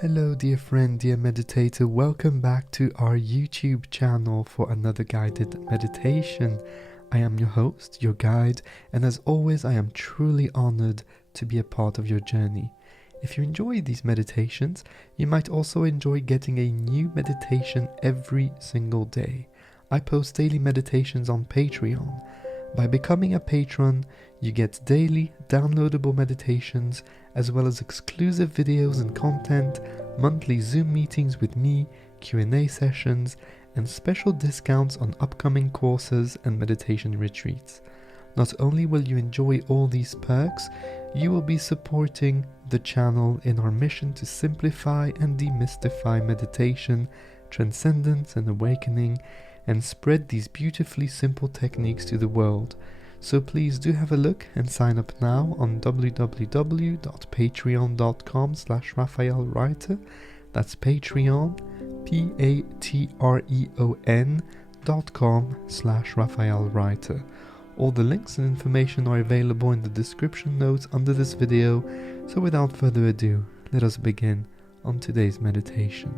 Hello dear friend, dear meditator, welcome back to our YouTube channel for another guided meditation. I am your host, your guide, and as always I am truly honored to be a part of your journey. If you enjoy these meditations, you might also enjoy getting a new meditation every single day. I post daily meditations on Patreon. By becoming a patron, you get daily downloadable meditations as well as exclusive videos and content, monthly Zoom meetings with me, Q&A sessions, and special discounts on upcoming courses and meditation retreats. Not only will you enjoy all these perks, you will be supporting the channel in our mission to simplify and demystify meditation, transcendence and awakening, and spread these beautifully simple techniques to the world. So please do have a look and sign up now on www.patreon.com/RaphaelWriter. That's Patreon, patreon.com/RaphaelWriter. All the links and information are available in the description notes under this video. So without further ado, let us begin on today's meditation.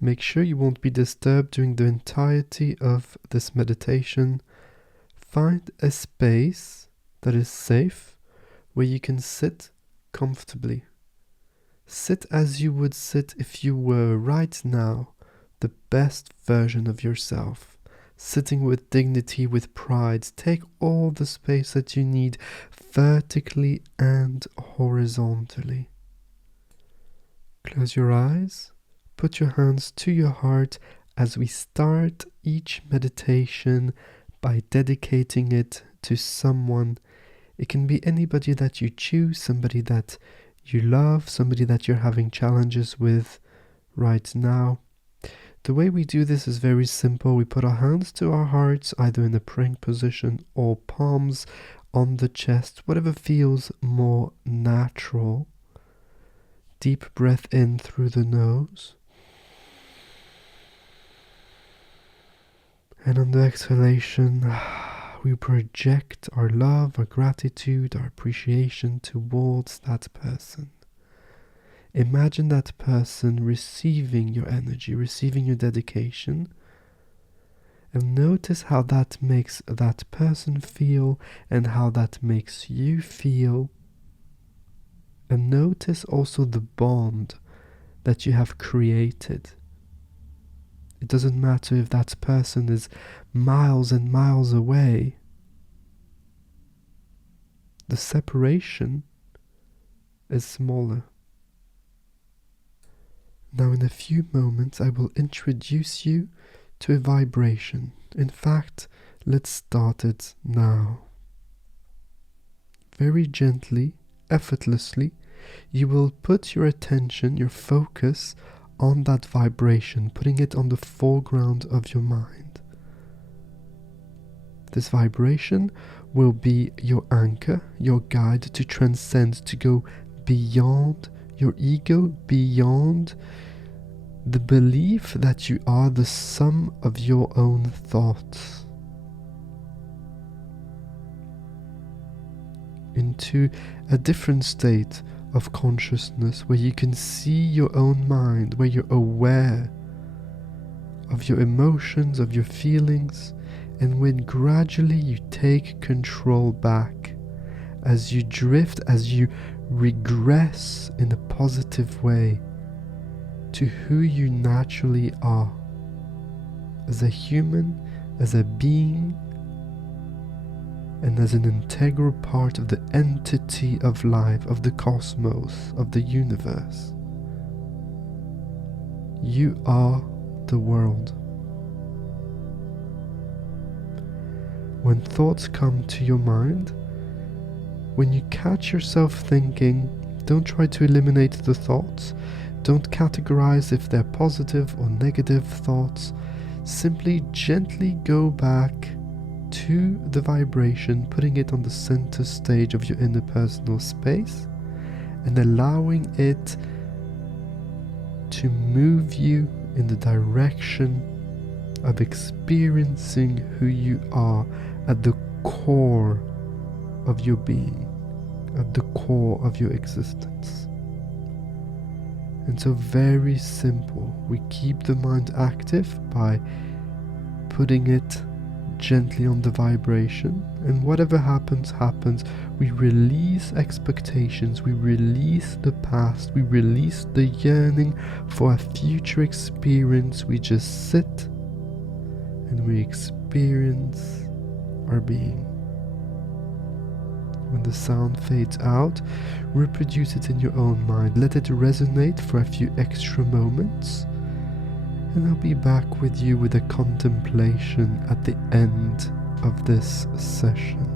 Make sure you won't be disturbed during the entirety of this meditation. Find a space that is safe where you can sit comfortably. Sit as you would sit if you were right now the best version of yourself. Sitting with dignity, with pride. Take all the space that you need vertically and horizontally. Close your eyes. Put your hands to your heart as we start each meditation by dedicating it to someone. It can be anybody that you choose, somebody that you love, somebody that you're having challenges with right now. The way we do this is very simple. We put our hands to our hearts, either in a praying position or palms on the chest, whatever feels more natural. Deep breath in through the nose. And on the exhalation, we project our love, our gratitude, our appreciation towards that person. Imagine that person receiving your energy, receiving your dedication, and notice how that makes that person feel and how that makes you feel. And notice also the bond that you have created. It doesn't matter if that person is miles and miles away. The separation is smaller. Now in a few moments I will introduce you to a vibration. In fact, let's start it now. Very gently, effortlessly, you will put your attention, your focus on that vibration, putting it on the foreground of your mind. This vibration will be your anchor, your guide to transcend, to go beyond your ego, beyond the belief that you are the sum of your own thoughts, into a different state of consciousness where you can see your own mind, where you're aware of your emotions, of your feelings, and when gradually you take control back, as you drift, as you regress in a positive way to who you naturally are, as a human, as a being, and as an integral part of the entity of life, of the cosmos, of the universe. You are the world. When thoughts come to your mind, when you catch yourself thinking, don't try to eliminate the thoughts. Don't categorize if they're positive or negative thoughts. Simply gently go back to the vibration, putting it on the center stage of your interpersonal space and allowing it to move you in the direction of experiencing who you are at the core of your being, at the core of your existence. And so very simple, we keep the mind active by putting it gently on the vibration, and whatever happens, happens. We release expectations, we release the past, we release the yearning for a future experience. We just sit and we experience our being. When the sound fades out, reproduce it in your own mind. Let it resonate for a few extra moments. And I'll be back with you with a contemplation at the end of this session.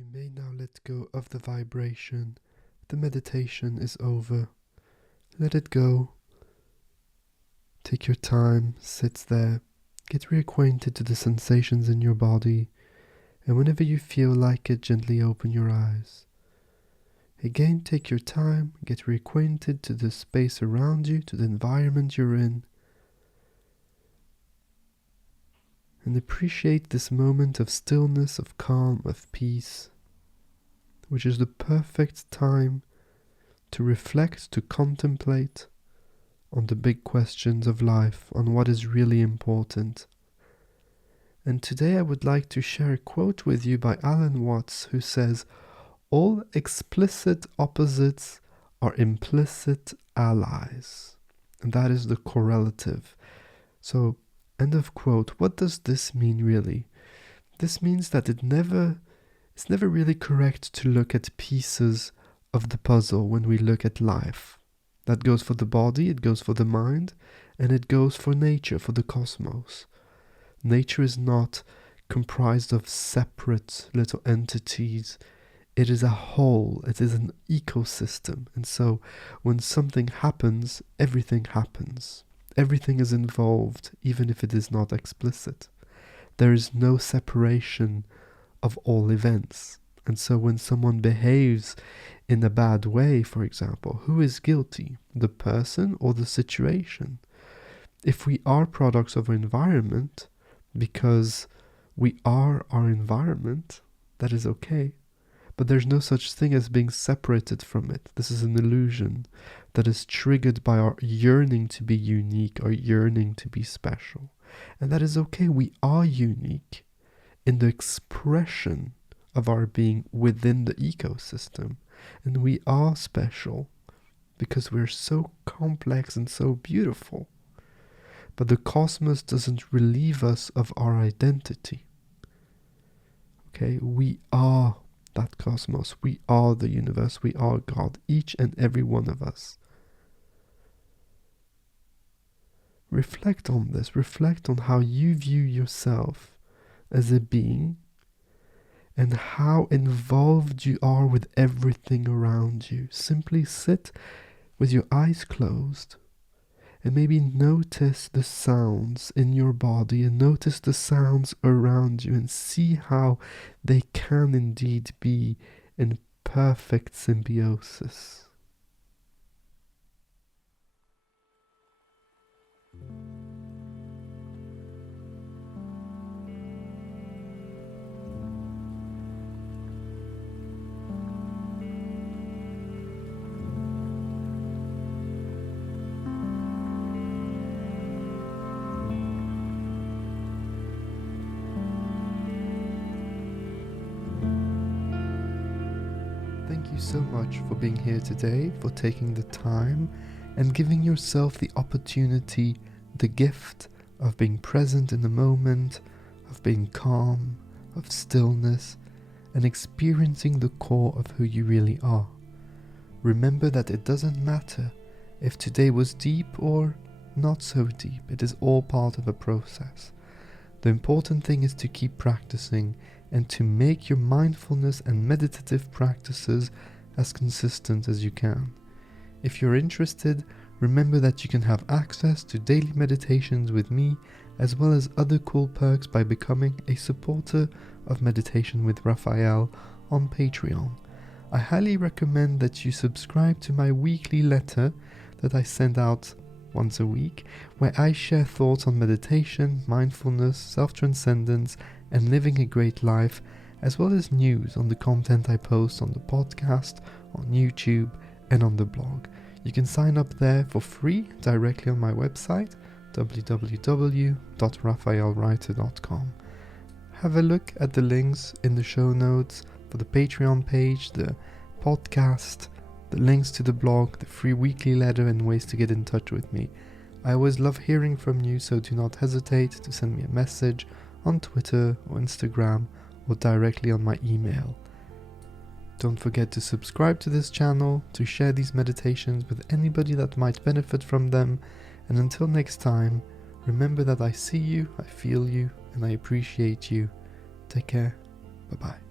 You may now let go of the vibration. The meditation is over. Let it go. Take your time, sit there, get reacquainted to the sensations in your body, and whenever you feel like it, gently open your eyes. Again, take your time, get reacquainted to the space around you, to the environment you're in, and appreciate this moment of stillness, of calm, of peace, which is the perfect time to reflect, to contemplate on the big questions of life, on what is really important. And today I would like to share a quote with you by Alan Watts, who says, "All explicit opposites are implicit allies." And that is the correlative. So, end of quote. What does this mean really? This means that it's never really correct to look at pieces of the puzzle when we look at life. That goes for the body, it goes for the mind, and it goes for nature, for the cosmos. Nature is not comprised of separate little entities. It is a whole, it is an ecosystem. And so when something happens, everything happens. Everything is involved, even if it is not explicit. There is no separation of all events. And so when someone behaves in a bad way, for example, who is guilty? The person or the situation? If we are products of our environment, because we are our environment, that is okay. But there's no such thing as being separated from it. This is an illusion that is triggered by our yearning to be unique, our yearning to be special. And that is okay. We are unique in the expression of our being within the ecosystem. And we are special because we're so complex and so beautiful. But the cosmos doesn't relieve us of our identity. Okay, we are that cosmos. We are the universe. We are God, each and every one of us. Reflect on this. Reflect on how you view yourself as a being and how involved you are with everything around you. Simply sit with your eyes closed and maybe notice the sounds in your body and notice the sounds around you and see how they can indeed be in perfect symbiosis. Thank you so much for being here today, for taking the time and giving yourself the opportunity, the gift of being present in the moment, of being calm, of stillness, and experiencing the core of who you really are. Remember that it doesn't matter if today was deep or not so deep. It is all part of a process. The important thing is to keep practicing and to make your mindfulness and meditative practices as consistent as you can. If you're interested, remember that you can have access to daily meditations with me, as well as other cool perks by becoming a supporter of Meditation with Raphael on Patreon. I highly recommend that you subscribe to my weekly letter that I send out once a week, where I share thoughts on meditation, mindfulness, self-transcendence, and living a great life, as well as news on the content I post on the podcast, on YouTube, and on the blog. You can sign up there for free directly on my website, www.raphaelwriter.com. Have a look at the links in the show notes for the Patreon page, the podcast, the links to the blog, the free weekly letter, and ways to get in touch with me. I always love hearing from you, so do not hesitate to send me a message on Twitter or Instagram or directly on my email. Don't forget to subscribe to this channel, to share these meditations with anybody that might benefit from them, and until next time, remember that I see you, I feel you, and I appreciate you. Take care. Bye-bye.